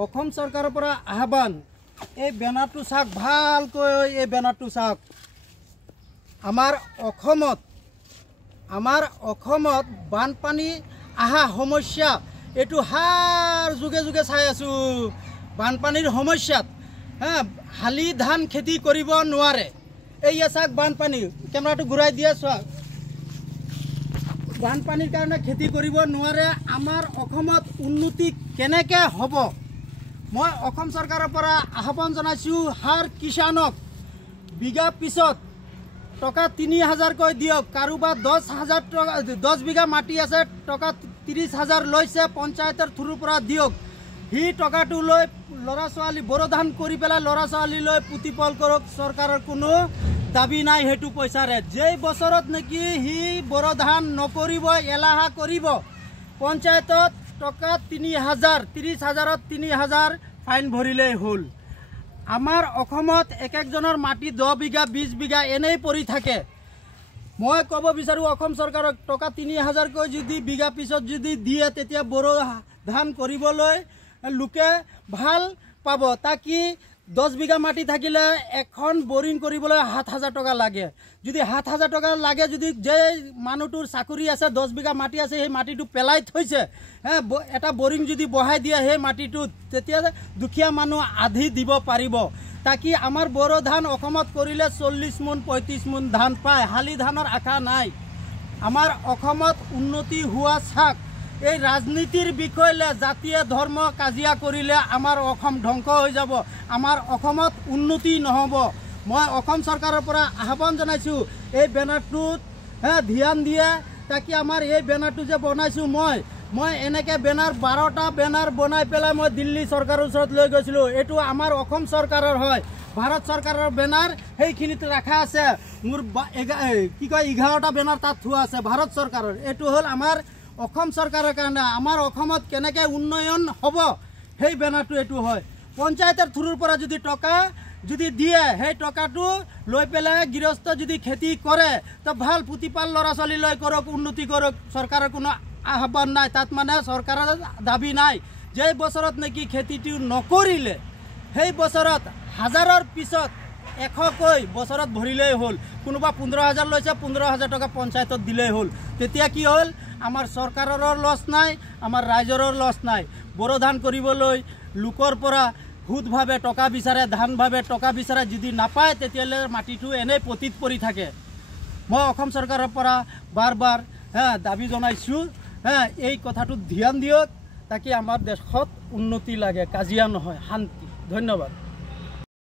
অসম চৰকাৰৰ পৰা আহ্বান এই বেনাৰটো চাওক ভালকৈ এই বেনাৰটো চাওক আমাৰ অসমত বানপানী আহা সমস্যা এইটো হাৰ যুগে যুগে চাই আছো বানপানীৰ সমস্যাত হালি ধান খেতি কৰিব নোৱাৰে এই চাওক বানপানী কেমেৰাটো ঘূৰাই দিয়া চাওক বানপানীৰ কাৰণে খেতি কৰিব নোৱাৰে আমাৰ অসমত উন্নতি কেনেকৈ হ'ব মই অসম চৰকাৰৰ পৰা আহ্বান জনাইছো হাৰ কিষানক বিঘা পিছত টকা 3000 কৈ দিয়ক কাৰোবাৰ 10000 টকা 10 বিঘা মাটি আছে টকা 30000 লৈছে পঞ্চায়তৰ থ্ৰুৰ পৰা দিয়ক হি টকাটো লৈ লৰা ছোৱালী বড় ধান কৰি পেলাই লৰা ছোৱালী লৈ পুতিপল কৰক চৰকাৰৰ কোনো দাবী নাই হেতু পইচাৰে যেই বছৰত নেকি হি বড় ধান নকৰিব এলাহা কৰিব পঞ্চায়তত টকা 3000 30000ত 3000 ফাইন ভৰিলে হল আমাৰ অসমত এক একজনৰ মাটি 10 বিঘা 20 বিঘা এনেই পৰি থাকে মই ক'ব বিচাৰো অসম চৰকাৰক টকা 3000 কৈ যদি বিঘা পিছত যদি দিয়ে তেতিয়া বড় ধান কৰিবলৈ লোকে ভাল পাব তাকি 10 বিঘা মাটি থাকিলে এখন বোৰিং কৰিবলৈ 7000 টকা লাগে যদি 7000 টকা লাগে যদি যে মানুটোৰ চাকৰি আছে 10 বিঘা মাটি আছে সেই মাটিটো পেলাই থৈছে এটা বোরিং যদি বহাই দিয়ে সেই মাটিটো তেতিয়া দুখিয়া মানুহ আধি দিব পাৰিব তাকি আমাৰ বড় ধান অসমত কৰিলে 40 মুন 35 মুন ধান পায় হালি ধানৰ আশা নাই আমাৰ অসমত উন্নতি হোৱা চাক এই ৰাজনীতিৰ বিষয়লে জাতীয় ধৰ্ম কাজিয়া কৰিলে আমাৰ অসম ধ্বংস হৈ যাব আমাৰ অসমত উন্নতি নহব মই অসম চৰকাৰৰ পৰা আহ্বান জনাইছো এই বেনাৰটোত ধ্যান দিয়ে তাকি আমাৰ এই বেনাৰটো যে বনাইছো মই এনেকে বেনাৰ 12টা বেনাৰ বনাই পেলাই মই দিল্লী চৰকাৰৰ ওচৰত লৈ গৈছিলো এটো আমাৰ অসম চৰকাৰৰ হয় ভাৰত চৰকাৰৰ বেনাৰ সেইখিনিত ৰাখা আছে মোৰ কি কয় 11টা বেনাৰ তাত থোৱা আছে ভাৰত চৰকাৰৰ এটো হল আমাৰ অসম চৰকাৰৰ কাৰণে আমাৰ অসমত কেনেকৈ উন্নয়ন হ'ব সেই বেনাৰটো এটো হয় পঞ্চায়তৰ থ্ৰুৰ পৰা যদি টকা যদি দিয়ে সেই টকাটো লৈ পেলাই গৃহস্থ যদি খেতি কৰে তো ভাল পুতিপাল লৰা ছোৱালী লৈ কৰক উন্নতি কৰক চৰকাৰৰ কোনো আহ্বান নাই তাত মানে চৰকাৰৰ দাবী নাই যে বছৰত নেকি খেতিটো নকৰিলে সেই বছৰত হাজাৰৰ পিছত 100 কৈ বছৰত ভৰিলেই হল কোনোবা 15000 লৈছে 15000 টকা পঞ্চায়তত দিলেই হল তেতিয়া কি হল আমাৰ চৰকাৰৰ লছ নাই আমাৰ ৰাইজৰ লছ নাই বড় ধান কৰিবলৈ লোকৰ পৰা হুদভাৱে টকা বিচাৰে ধানভাৱে টকা বিচাৰে যদি নাপায় তেতিয়ালে মাটিটো এনে পতিত পৰি থাকে মই অসম চৰকাৰৰ পৰা বাৰ দাবী জনাইছো এই কথাটো ধ্যান দিয়ক তাকি আমাৰ দেশত উন্নতি লাগে কাজিয়া নহয় শান্তি ধন্যবাদ